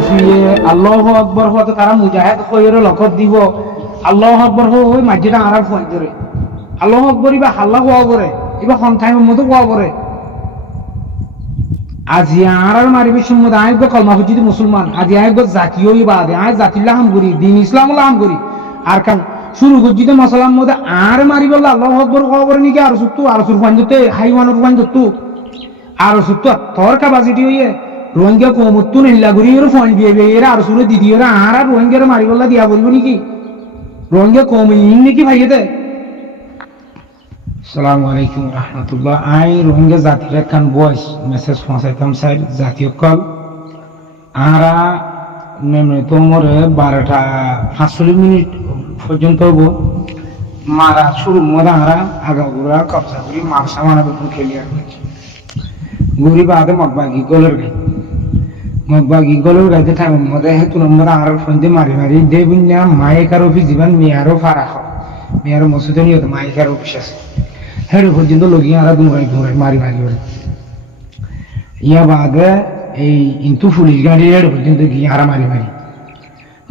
রসুয়ে আল্লাহু আকবার হতে তারা মুজাহিদ কইরে লকত দিব আল্লাহু আকবার হই মাঝিটা আরার ফোন ধরে আল্লাহু আকবার ইবা হাল্লা হওয়া করে ইবা সন্তান মতো হওয়া করে আজি আরার মারিবি সুমদ আইব কলমা হুজিদ মুসলমান আজি আইব জাতীয় ইবাদে আই জাতিল্লাহ হাম করি দিন ইসলামুল্লাহ হাম করি আর কাম শুরু গজিতে মসলাম মধ্যে আর মারিব আল্লাহু আকবার হওয়া করে নাকি আর সুত্তু আর সুর ফান দিতে হাইওয়ানের ফান দিতে আর সুত্তু তোর কাবাজিটি হইয়ে রোহিঙ্গা কমুত্তু নিল্লা করি এর ফোন দিয়ে এরা আর সুরে দিদি এরা আর রোহিঙ্গার মারিবল্লা দিয়া বলবো নাকি রোহিঙ্গা কম নাকি ভাইয়েতে আসসালামু আলাইকুম রহমতুল্লাহ আই রোহিঙ্গা জাতির একখান ভয়েস মেসেজ পৌঁছাইতাম স্যার জাতীয় কল আরা নেমে তোমরে 12:45 পর্যন্ত হবো মারা শুরু মধ্যে আরা আগাগুড়া কবজা করি মাসা মানা বেতন খেলি আর গুড়ি বাদে মগবাগি গলের গাই মগবাগি গলের গাইতে থামের মধ্যে হেতু নম্বর আর ফোনতে মারি মারি দে বুঝনা মাইকার অফিস জীবন মেয়ারও ফারা হয় মেয়ারও মসুদে নিয়ে মাইকার অফিস আছে হের পর্যন্ত লগিয়ে আরা দুমাই দুমাই মারি মারি ওরে ইয়া বাদে এই ইন্তু পুলিশ গাড়ি এর পর্যন্ত গিয়ে আরা মারি মারি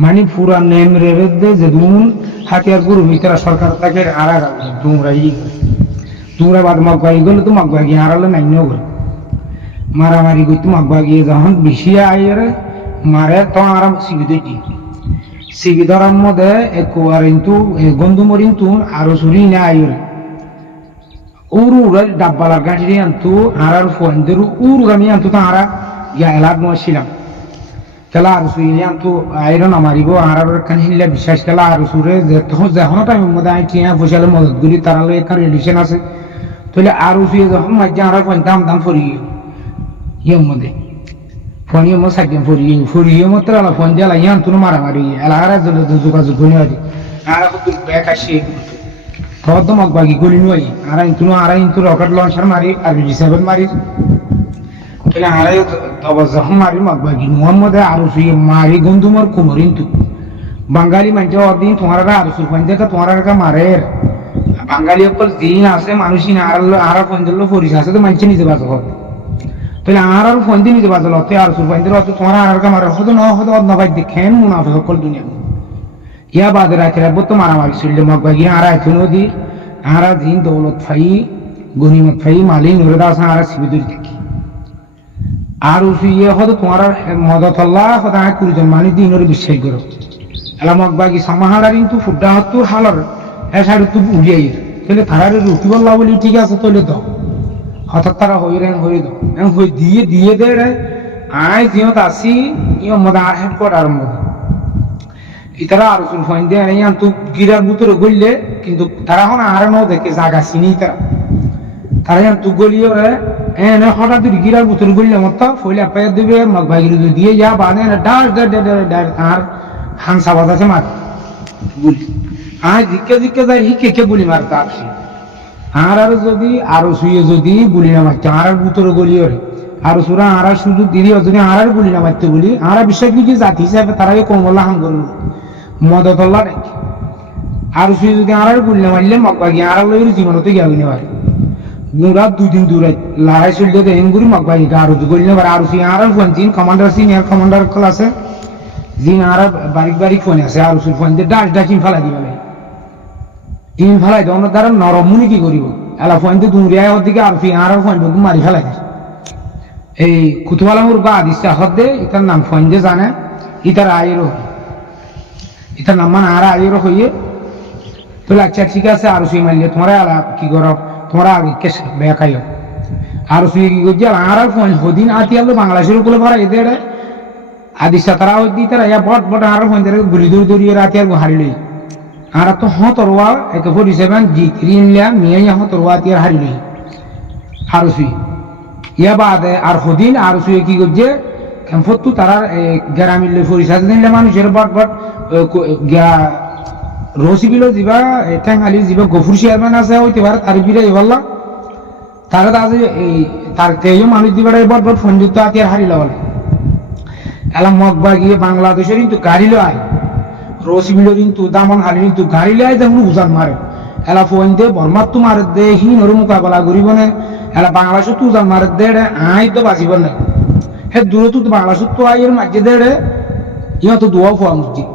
মানে পুরা নেম রেবে দে যে দুন হাতিয়ার গুরু মিত্রা সরকার তাকে আরা দুমরাই দুমরা বাদ মগবাগি গেলে তো মগবাগি আরালে নাইও করে মারামারি করতে মগবাগিয়ে যখন বেশি আইরে মারে তো আরাম সিবিদে দি সিবিদার মধ্যে একবার ইন্তু গন্ধুমর ইন্তু আরো সুরি না আইরে উড়ে ডাব্বালার গাঁটি আনতু আর ফোনদের উড় গামি আনতু তো আরা ইয়া এলাদ নছিলাম খেলা আর সুই আনতু আইরন আমারিব আর কান হিল্লা বিশ্বাস খেলা আর সুরে যখন টাইমের মধ্যে আই টিয়া বসালে মদত গুলি তারালে একটা রিলেশন আছে তাহলে আর সুই যখন মাঝে আর ফোন দাম দাম ফরি ইয়ের মধ্যে ফোনিয়ে মো সাইকেল ফরিয়ে মতো আলা ফোন দিয়ে আলা আনতু মারামারি এলাকার যোগাযোগ করে আর খুব ব্যাক আসি তখন তো মগবাগি গলি নয় আর ইন্তু রকেট লঞ্চার মারি আর রিসাইভার মারি তাহলে আড়াই যখন মারি মগবাগি মোহাম্মদে আরো শুয়ে মারি গন্ধুমর কুমর ইন্তু বাঙালি মানুষ অদিন তোমার আরো সুর ফান দেখে তোমার মারে বাঙালি অকল দিন আছে মানুষই না আর ফোন দিল ফরিস আছে তো মানুষ নিজে বাজল তাহলে আর ফোন দিয়ে নিজে বাজল হতে আর সুর ফান দিল তোমার আর মারে হতো না হতো অদনাবাই দেখেন মুনাফে সকল দুনিয়া ইয়া বাদে রাখে রাখবো তো মারামারি চললে মগবাগি আর এখন নদী আর দিন দৌলত ফাই গনিমত ফাই মালিক নুরদাস আর শিবিদুর দেখি আর ইয়ে হতো তোমার মদত আল্লাহ হতো কুড়িজন মানি দিন ওর বিশ্বাস করো এলা মগবাগি সামাহার কিন্তু ফুড্ডা হতো হালার এ সাইড তো উড়িয়াই তাহলে তারা রুটি বললা বলি ঠিক আছে তাহলে তো হঠাৎ তারা হইরেন হয়ে দাও হয়ে দিয়ে দিয়ে দে রে আয় জিও আসি ইয়ে মদা আর হেড কর আরম্ভ ইতারা আর সুর ফোন দিয়ে আনিয়ান তো গিরার ভিতরে গড়লে কিন্তু তারা এখন আর নাও দেখে জায়গা চিনি তারা জান তু গলিও রে এনে হঠাৎ গিরার ভিতরে গড়লে মত ফইলে পায়ে দেবে মগবাগির দিয়ে যা বানে না ডাস ডাস আর হাংসা বাজাছে মার গুলি আয় জিকে যায় হিকে গুলি মারতে আসি আর যদি আরো শুয়ে যদি গুলি না মারতে আর ভিতরে গলিও রে আর সুরা আর সুযোগ দিদি যদি আর গুলি না মারতে বলি আর বিশ্বাস কি জাতি হিসাবে তারাকে কমলা হাম করলো মদত আল্লাহ নাকি আর সুই যদি আর গুলি না মারলে মগবাগি আর জীবনতে গিয়ে নিতে পারে গুড়া 2 দিন দূরে লড়াই চলতে দেন গুড়ি মগবাগি আর গুলি না আর সুই আর ফোন দিন কমান্ডার সিনিয়র কমান্ডার ক্লাসে দিন আর বারিক ফোন আছে আর সুই ফোন দিয়ে ডাকিন ফেলা দিবে ইন ফেলাই দেওয়ার দ্বারা নরমুনি কি করিব এলা ফোন দিয়ে দূরিয়ায় দিকে আর সুই আর ফোন মারি ফেলাই দিস এই কুতুবালামুর বা আদিসা হদ্দে এটার নাম ফোন দিয়ে জানে ইতার আয়েরও ইতার নাম মানে আর আয়েরও হইয়ে তো আচ্ছা ঠিক আছে আর সুই মারলে তোমরা আলা কি করো তোমরা আগে কেস বেকাইও আর সুই কি করছি আর ফোন হদিন আতি আলো বাংলাদেশের উপরে ভরা এদের আদিসা তারা হইতে তারা ইয়া বট আর ফোন দিয়ে গুলি দৌড়িয়ে রাতে আর হারিলই আর তো হতরওয়া একে 47 G3 ইনলা মিয়া হতরওয়া তিয়ার হারিলই আর সুই ইয়া বাদে আর হদিন আর সুই কি করছে ফত্তু তারা গ্রামীণ পরিষদ নিলে মানুষের বট রসিবিল যা ঠেঙালি যা গফুর চেয়ারম্যান আছে হইতে পারে তার বিরে এবার তারা তার তেও মানুষ দিবার বট ফোন যুক্ত আতিয়ার হারিল বলে এলা মগবাগিয়ে বাংলাদেশের কিন্তু গাড়ি লয় রসিবিল কিন্তু দামন হারি কিন্তু গাড়ি লয় যেমন উজান মারে এলা ফোন দিয়ে বর্মার তো মারে দে হিনর মোকাবেলা করিব না এলা বাংলাদেশে তো উজান মারে দে আই তো বাঁচিব না হে দূরে তো বাংলাদেশ তো আইয়ের মাঝে দে ইয়া তো দোয়া ফোয়া মসজিদ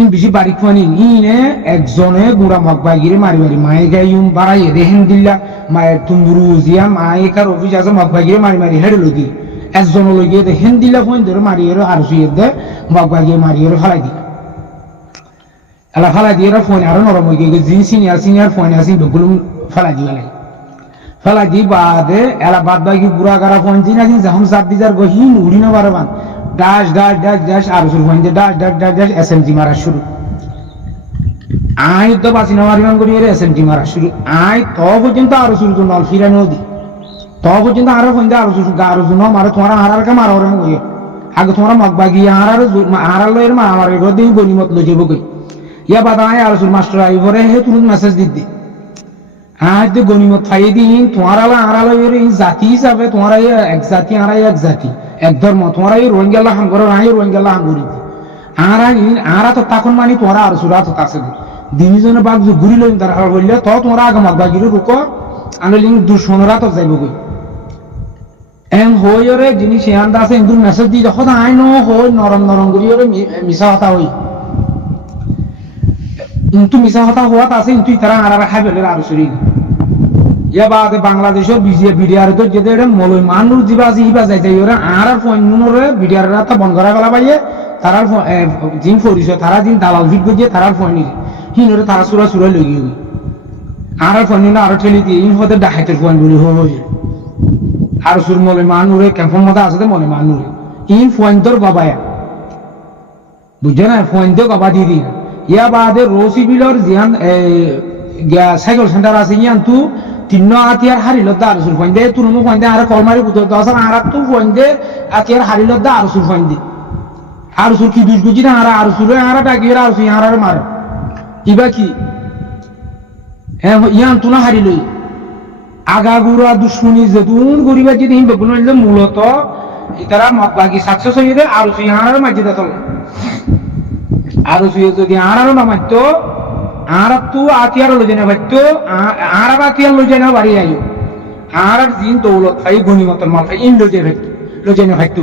ইন বেশি বাড়ি ফানি ইনে একজনে গুড়া মগবাগিরে মারি মারি মায়ে গাইম বাড়াইয়ে দেখেন দিল্লা মায়ের তুমরু জিয়া মায়ে কার অফিস আছে মগবাগিরে মারি মারি হেডে লগি একজন লগিয়ে দেখেন দিল্লা ফোন ধরে মারিয়ে আর শুয়ে দে মগবাগিয়ে মারিয়ে ফেলাই দি এলা ফেলাই দিয়ে ফোন আরো নরম হয়ে গিয়ে জি সিনিয়র ফোন আসি বেগুলো ফেলাই দিয়ে লাগে ফেলাই দি বাদে এলা বাদ বাকি বুড়া গারা ফোন দিন আসি যখন সাত দিজার গহিন উড়ি না বারবান ডাশ ডাশ ডাশ ডাশ আর শুরু ফোন দিয়ে ডাশ ডাশ ডাশ ডাশ এসএমজি মারা শুরু আই তো বাসি না মারিমান করি এসএমজি মারা শুরু আই তো পর্যন্ত আরো শুরু তো নল ফিরানো দি তো পর্যন্ত আরো ফোন দিয়ে আরো শুরু আরো শুনো মারো তোমার হারার কা মারো রে কই আগে তোমার মগবাগি হারার লয়ের মা আমার রদি গনিমত লই যাবো কই ইয়া বাদা আই আর শুরু মাস্টার আই পরে হে তুমি মেসেজ দিদি আজ যে গনিমত ফাই দিন তোমার আলা আড়ালো এর জাতি হিসাবে তোমার এক জাতি আর এক জাতি এক ধর্ম তোমার এই রোহিঙ্গা হাম করো নাই রোহিঙ্গা হাম করি আরা তো তখন মানি তোরা আর সুরা তো আছে দিন জনে বাগ ঘুরি লইন তার হার বললে তো তোমরা আগে মগবাগির রুকো আনলিং দুশমনরা তো যাইব কই এম হইরে জিনিস ইয়ান্দা আছে ইন্দুর মেসেজ দি যখন আই নো হই নরম নরম করি ওরে মিছা কথা হই কিন্তু মিছা কথা হওয়াত আছে কিন্তু তারা আর খাই ফেলে আর সরি ইয়া বাদে বাংলাদেশের বিডিআর তো যেতে মলই মানুষ জিবা জিবা যাই যাই ওরা আর ফোন নুনরে বিডিআর রাতা বন্ধ করা গলা পাইয়ে তারা জিম ফরিছে তারা জিম দালাল ভিড গিয়ে তারা ফোন নিলে হিনরে তারা সুরা সুরা লগি আর ফোন নিলে আরো ঠেলি দিয়ে ইন হতে ডাহাইতের ফোন বলি হই আর সুর মলই মানুরে ক্যাম্পের মধ্যে আছে মলে মানুরে ইন ফোন তোর বাবায়া বুঝছে না ফোন তো বাবা দিয়ে দিই ইয়া বাদে রসি বিলর জিয়ান সাইকেল সেন্টার আছে ইয়ান তু তিন আতিয়ার হারিল দা আর সুর ফোন দে তুর মু ফোন দে আর কলমারি বুঝো দশ আর তু ফোন দে আতিয়ার হারিল দা আর সুর ফোন দে আর সুর কি দুষ গুজি না আর সুরে আর ডাকিয়ে আর সুর আর মার ইবা কি হ্যাঁ ইয়ান তু না হারিলই আগাগুড়া দুশ্মনী যেতুন গরিবা যদি হিম বেগুন মূলত তারা বাকি সাকসেস হয়ে যায় আর সুর আর মাঝে দে আর যদি আরো না মারতো আর তু আতিয়ার লই না ভাইতো আর আতিয়ার লই না বাড়ি আইও আর দিন দৌলত ফাই গনিমতর মাল ফাই ইন লই না ভাইতো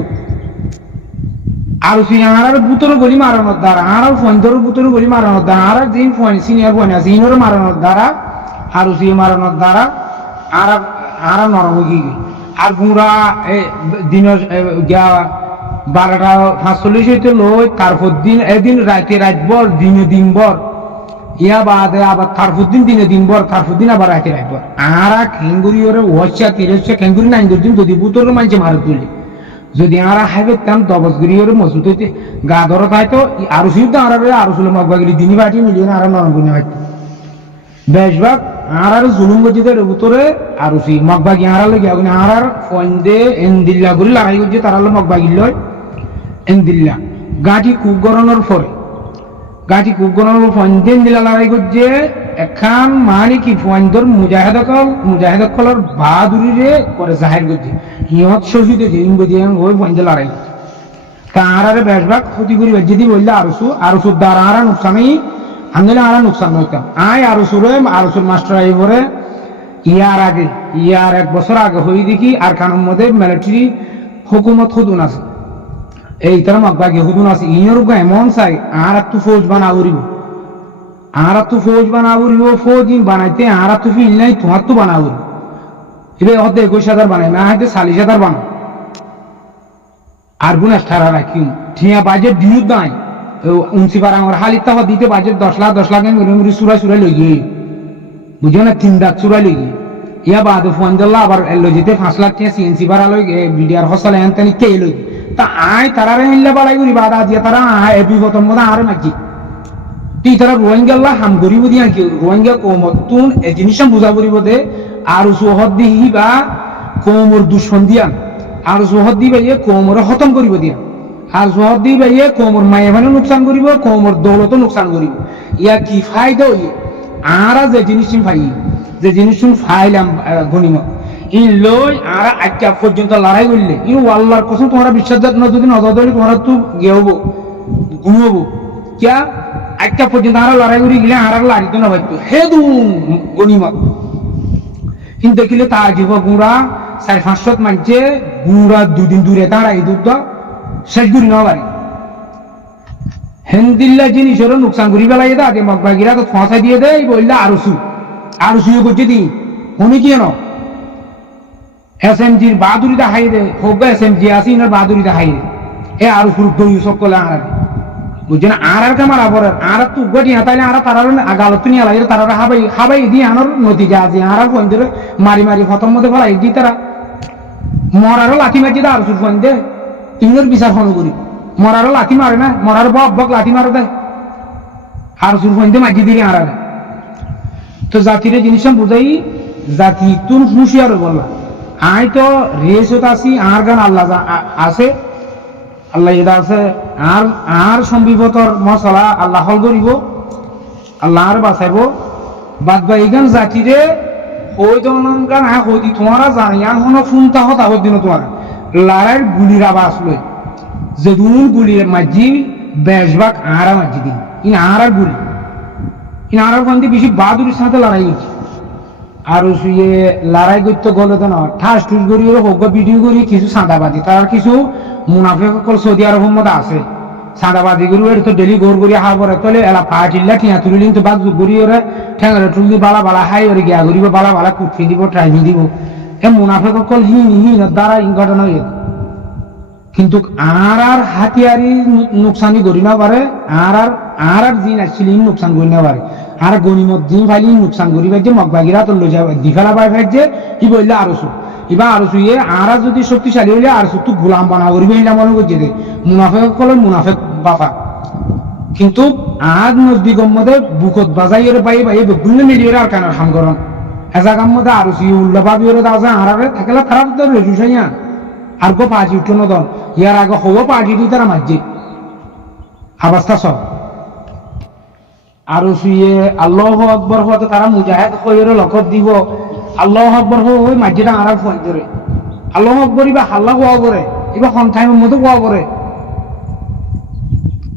আর আর বুতর গলি মারানোর দ্বারা আর ফোনদর বুতর গলি মারানোর দ্বারা আর দিন ফোন সিনিয়র ফোন আছে ইনর মারানোর দ্বারা আর মারানোর দ্বারা আর আর নরম গিয়ে আর গুড়া দিনের গিয়া 12:45 হইতে লই তারপর দিন এদিন রাতে রাতভর দিনে দিনভর ইয়া বাদে আবার তারপর দিনে দিনভর তারপর দিন আবার রাতে রাতভর আর খেঙ্গুরি ওরে ওয়াচ্ছা তিরেছে খেঙ্গুরি নাই দিন যদি বুতর মানছে মারত তুলি যদি আর হাইবে তাম দবসগুরি ওরে মজবুত হইতে গা ধরা পাইতো আর সিদ্ধ আর সুলে মগবাগিরি দিনই বাটি মিলিয়ে আর নরম গুনে হইতো বেশভাগ আর জুলুম গজিতে বুতরে আর মগবাগি আর লাগে আগুনে আর ফোন দে এন্দিল্লা গুলি লড়াই করছে তারা মগবাগি লয় এন্দিল্লা গাঁটি কুক গরনের পরে গাঁটি কুক গরনের ফোন দেন দিলা লড়াই করছে এখান মানে কি ফোনদর মুজাহিদকলর বাহাদুরিরে করে জাহির করছে হিয়ত শহীদ হয়েছে ইংরেজি ওই ফোন দিয়ে লড়াই করছে তার আরে বেশভাগ ক্ষতি করি যদি বললে আরসুর দ্বারা আর নুকসানই আনলে আর নুকসান হইতাম আয় আরসুর মাস্টার আই পরে ইয়ার 1 বছর আগে হয়ে দেখি আর খানের মধ্যে মিলিটারি হুকুমত হুদুন আছে এই তারা মগবাগি হুদুন আছে ইয়র এমন চাই আর একটু ফৌজ বানাবরিব ফৌজ বানাইতে আর একটু ফিল নাই তোমার তো বানাবরি এবার হতে 21,000 বানাই না হয়তো 40,000 বানাও আর গুণ 18 রাখি ঠিয়া বাজেট দিও নাই 29 আমার হালিতা দিতে বাজেট 10 লাখ সুরা লই গিয়ে বুঝো না 3 লাখ সুরা লই গিয়ে ইয়া বাদ ফোন দিল্লা আবার লই যেতে 5 লাখ টিয়া সিএনসি বাড়া লই বিডিআর হসলে এনতানি কে লই তা আয় তারারে হিল্লা বাড়াই করি বাদ দিয়া তারা এপি বতন মধ্যে আর নাকি তুই তারা রোহিঙ্গা হাম করিব দিয়া কি রোহিঙ্গা কমতুন এই জিনিস বুঝা করিব দে আর সুহদ দিহি বা কোমর দুশ্মন দিয়া আর সুহদ দিবাইয়ে কোমর খতম করিব দিয়া আর সুহদ দিবাইয়ে কোমর মায়েভানে নুকসান করিব কোমর দৌলত নুকসান করিব ইয়া কি ফায়দা হই আর যে জিনিস পাই যে জিনিস ফাইলাম গনিমত ই লই আর আজকে পর্যন্ত লড়াই করলে ই আল্লাহর কসম তোমরা বিশ্বাস যদি নজর ধরি তোমরা তো গেহবো ঘুমবো কিয়া আজকে পর্যন্ত আর লড়াই করি গেলে আর লাড়িত না ভাইতো হে দু গনিমত কিন্তু দেখিলে তা জীব গুঁড়া 4-500 মানছে গুঁড়া 2 দিন দূরে দাঁড়াই দুধ শেষ করি না বাড়ি হেন্দিল্লা জিনিসেরও নোকসান করি বেলাই দা আগে মগবাগিরা তো ফসাই দিয়ে দেয় বললে আরো সুযোগ করছে দিন উনি কি ন SMGর বাহাদুরি দেখাই দে হোক SMG আসি ইনার বাহাদুরি দেখাই দে এ আরো সুরুপ দই সব করলে আর বুঝছেন আর কামার আবরের আর তো গটি না তাইলে আর তারার আগালত নিয়ে লাগে তারা হাবাই দিয়ে আনার নতিজা আছে আর ফোন ধরে মারি মারি খতম মধ্যে ফেলাই দি তারা মরারও লাঠি মারছি দা আর সুর ফোন দে ইংরের বিচার ফোন করি মরারও লাঠি মারে না মরার বক লাঠি মারে দেয় আর সুর ফোন দিয়ে মাঝি দিকে আড়ালে তো জাতির জিনিসটা বুঝাই জাতি তুন হুঁশিয়ার বললা আই তো রেসত আছি আর গান আল্লাহ আছে আল্লাহ এটা আছে আর সম্বিবতর মশলা আল্লাহ হল করিব আল্লাহ আর বাঁচাইব বাদ বা এই গান জাতিরে ওই ধরনের গান হইতি তোমারা জানিয়া হনো ফোনটা হতা দিন তোমার লড়াইয়ের গুলির আবাস লই যেদুন গুলির মাঝি বেশবাক আরা মাঝি দিন ইন আর গুলি ইন আর ফোন দিয়ে বেশি বাহাদুরের সাথে লড়াই হয়েছে আর শুয়ে লড়াই করতে গেলে তো না ঠাস টুস করি হোক ভিডিও করি কিছু সাদাবাদী তার কিছু মুনাফিক সকল সৌদি আরবের মধ্যে আছে সাদাবাদী করি ওর তো ডেলি গোর করি হা পরে তোলে এলা পাটিল্লা ঠিয়া তুলিলিন তো বাদ করি ওরে ঠেঙারে তুলি বালা বালা হাই ওরে গিয়া করিব বালা বালা কুটফি দিব ট্রাইনিং দিব এ মুনাফিক সকল হিন দ্বারা ইন ঘটনা হয়ে কিন্তু আর হাতিয়ারি নোকসানি করি না পারে আর জিন আসছিল নোকসান করি না পারে আর গনিমত দিন ফাইলি নোকসান করি যে মগবাগিরা তো লই যাবে দিফালা পাই ফেলছে কি বললে আরসু এবার আরসু ইয়ে আর যদি শক্তিশালী হইলে আরসু তো গোলাম বানা করিবে এটা মনে করছে দে মুনাফেক কলে মুনাফেক বাফা কিন্তু আজ নজদিগর মধ্যে বুকত বাজাই ওরে পাই পাই বেগুনে মিলিয়ে আর কেন হাম করন এজাগার মধ্যে আরসু উল্লা ভাবি ওরে দাও যে আর থাকলে তারা তো রেজুসাইয়া আর গো পার্টি উঠো নদন ইয়ার আগে হবো পার্টি দিয়ে তারা মাঝে অবস্থা সব আর শুয়ে আল্লাহ আকবর হতে তারা মুজাহিদ হয়ে লকত দিব আল্লাহ আকবর ওই মাঝিটা আর ফোন ধরে আল্লাহ আকবর বা হাল্লা কোয়া করে এবার সন্থাইমের মতো কোয়া করে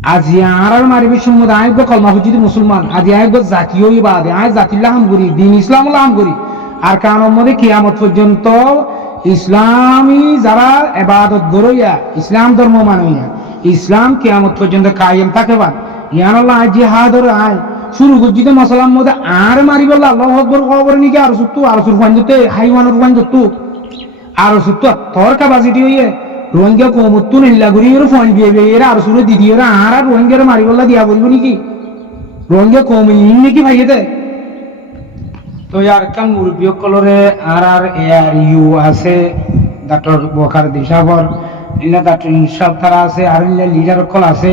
আজি আর মারিবি সম্মত আয় গো কলমা হুজিদি মুসলমান আজি আয় গো জাতীয় ইবাদে আয় জাতিল্লাহ হাম করি দিন ইসলাম হাম করি আর কারণের মধ্যে কিয়ামত পর্যন্ত ইসলামী যারা এবাদত গড়ইয়া ইসলাম ধর্ম মানইয়া ইসলাম কিয়ামত পর্যন্ত কায়েম থাকে বা ইয়ান আল্লাহ জিহাদর আয় শুরু করছিতে মশলার মধ্যে আর মারি বললা আল্লাহ আকবর খবর নিকে আর সুত্তু আর সুর ফান দিতে হাইওয়ানের ফান দিত আর সুত্তু তোর কাবাসিটি হইয়ে রোহিঙ্গা কমত্তু নিল্লা করি ওর ফোন দিয়ে এরা আর সুরে দিদি ওরা আর রোহিঙ্গার মারি বললা দিয়া বলবো নাকি রোহিঙ্গা কম নাকি ভাইয়েতে তো ইয়ার কান মুরব্বী কলরে আর ইউ আছে ডক্টর বখার দিশাবর ইনা ডক্টর ইনসাফ তারা আছে আর লিডার কল আছে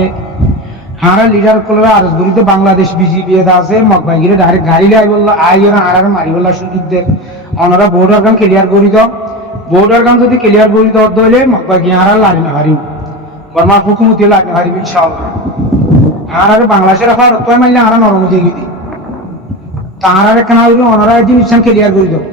হারা লিডার কলরা আর গরিতে বাংলাদেশ বিজিবি এদা আছে মগবাগিরে ডাইরেক্ট গাড়ি লাই বললো আই ওরা আর মারি বললা সুযোগ দে ওনারা বর্ডার গান ক্লিয়ার করি দাও বর্ডার গান যদি ক্লিয়ার করি দাও দলে মগবাগি হারা লারি না হারিব বর্মা হুকুমতি লাগে হারিব ইনশাআল্লাহ আর বাংলাদেশের আফার তোয় মাইলে হারা নরম দিয়ে গিয়ে তারা কেন ওনারা জিনিস ক্লিয়ার করে দাও